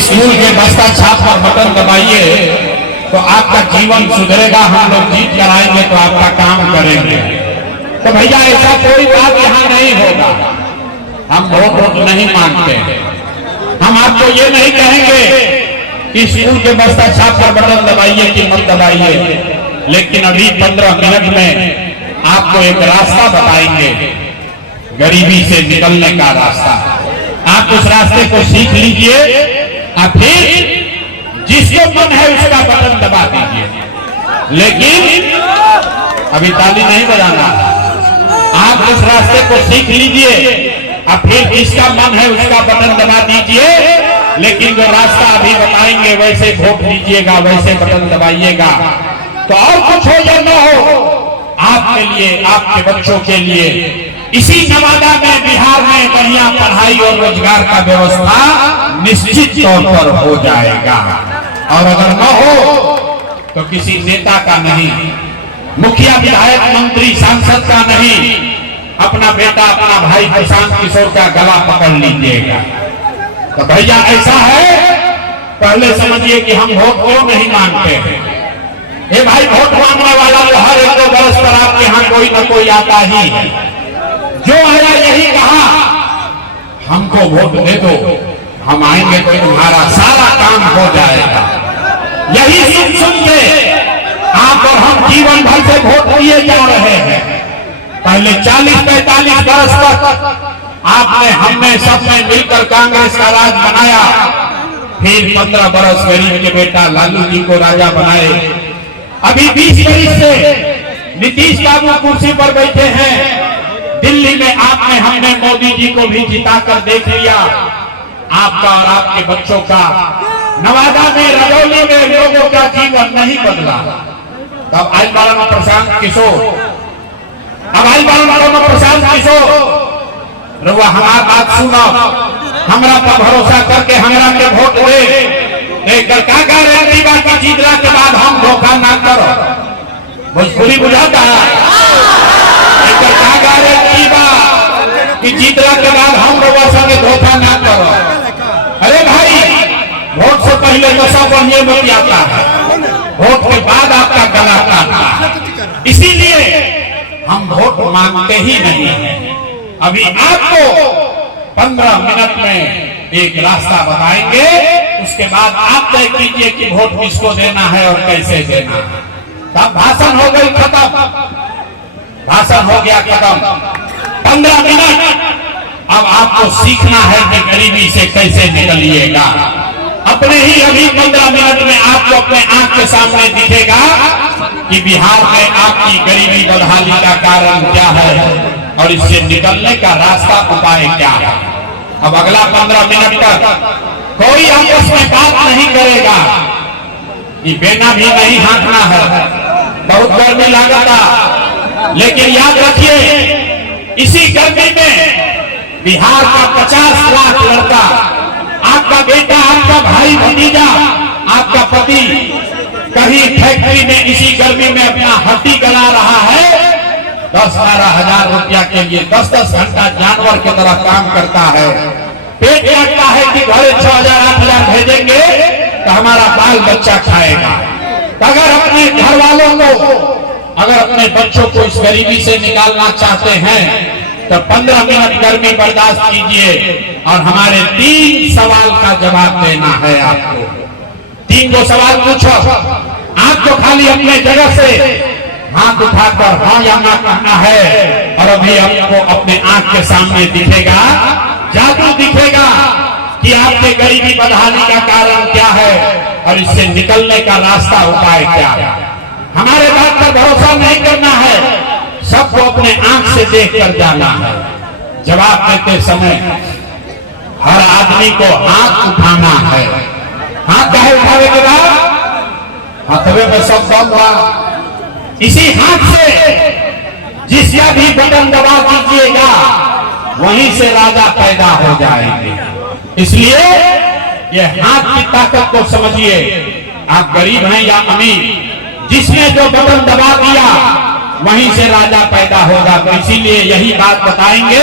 School के बस्ता छाप पर बटन दबाइए तो आपका जीवन सुधरेगा, हम लोग जीत कर आएंगे तो आपका काम करेंगे। तो भैया ऐसा कोई बात यहाँ नहीं होगा। हम वोट नहीं मांगते। हम आपको ये नहीं कहेंगे कि स्कूल के बस्ता छाप पर बटन दबाइए कि मत दबाइए, लेकिन अभी 15 मिनट में आपको एक रास्ता बताएंगे, गरीबी से निकलने का रास्ता। आप उस रास्ते को सीख लीजिए और फिर जिसको मन है उसका बटन दबा दीजिए। लेकिन अभी ताली नहीं बजाना, आप उस रास्ते को सीख लीजिए और फिर जिसका मन है उसका बटन दबा दीजिए। लेकिन जो रास्ता अभी बताएंगे वैसे वोट दीजिएगा, वैसे बटन दबाइएगा। तो और कुछ हो या न हो, आपके लिए, आपके बच्चों के लिए इसी नवादा में, बिहार में बढ़िया पढ़ाई और रोजगार का व्यवस्था निश्चित तौर पर हो जाएगा। और अगर न हो तो किसी नेता का नहीं, मुखिया, विधायक, मंत्री, सांसद का नहीं, अपना बेटा, अपना भाई प्रशांत किशोर का गला पकड़ लीजिएगा। तो भैया ऐसा है, पहले समझिए कि हम वोट क्यों नहीं मांगते हैं। ये भाई वोट मांगने वाला तो हर 1-2 बरस पर आपके यहाँ कोई न कोई आता ही है। जो आया यही कहा, हमको वोट दे दो, हम आएंगे तो तुम्हारा सारा काम हो जाएगा। यही सुन के आप और हम जीवन भर से वोट दिए जा रहे हैं। पहले 40-45 बरस तक आपने, हमने, सबने मिलकर कांग्रेस का राज बनाया। फिर 15 बरस गरीब के बेटा लालू जी को राजा बनाए। अभी 20 बरस से नीतीश बाबू कुर्सी पर बैठे हैं। दिल्ली में आपने, हमने मोदी जी को भी जिताकर देख लिया। आपका और आपके बच्चों का नवादा में, रजौली में लोगों का जीवन नहीं बदला। तब आई बाला प्रशांत किशोर, अब आई बाला प्रशांत किशोर, रुआ हमारा बात सुनो, हमरा पर भरोसा करके हमरा के वोट दे। का गारंटी बाकी जीतला के बाद हम धोखा ना करो। भोजपुरी बुझाता है, का गारंटी बा कि जीतला के बाद हम लोगों संगे धोखा ना करो। अरे भाई, वोट से पहले नशा बढ़िया मत आता है, वोट के बाद आपका गला काटता है। इसीलिए हम वोट मांगते ही नहीं है। अभी आपको 15 मिनट में एक रास्ता बताएंगे, उसके बाद आप तय कीजिए कि वोट किसको देना है और कैसे देना है। तब भाषण हो गई खत्म, भाषण हो गया खत्म। 15 मिनट अब आपको सीखना है कि गरीबी से कैसे निकलिएगा। अपने ही अभी 15 मिनट में आपको अपने आंख के सामने दिखेगा कि बिहार में आपकी गरीबी बदहाली का कारण क्या है और इससे निकलने का रास्ता, उपाय क्या है। अब अगला 15 मिनट तक कोई आपस में बात नहीं करेगा, कि बेना भी नहीं हाँकना है, बहुत गर्मी लागता। लेकिन याद रखिए, इसी गर्मी में बिहार का 50 लाख लड़का, आपका बेटा, आपका भाई भतीजा, आपका पति कहीं फैक्ट्री में इसी गर्मी में अपना हड्डी गला रहा है। 10-12 हजार रुपया के लिए 10-10 घंटा जानवर की तरह काम करता है। पेट काटता है कि घरे 6,000-8,000 भेजेंगे तो हमारा बाल बच्चा खाएगा। अगर अपने घर वालों को, अगर अपने बच्चों को इस गरीबी से निकालना चाहते हैं तो 15 मिनट गर्मी बर्दाश्त कीजिए और हमारे 3 सवाल का जवाब देना है आपको। 3 सवाल पूछो, आपको खाली अपने जगह से हाथ उठाकर हाँ या ना कहना है। और अभी आपको अपने आंख के सामने दिखेगा, जादू दिखेगा कि आपके गरीबी बदहाली का कारण क्या है और इससे निकलने का रास्ता, उपाय क्या है। हमारे बात पर भरोसा नहीं करना है, सबको अपने आंख से देखकर जाना है। जवाब देते समय हर आदमी को हाथ उठाना है। हाथ चाहे उठावे के बाद हाथवे में सब दम हुआ, इसी हाथ से जिसका भी बटन दबा दीजिएगा वहीं से राजा पैदा हो जाएंगे। इसलिए ये हाथ की ताकत को समझिए। आप गरीब हैं या अमीर, जिसने जो बटन दबा दिया वहीं से राजा पैदा होगा। तो इसीलिए यही बात बताएंगे।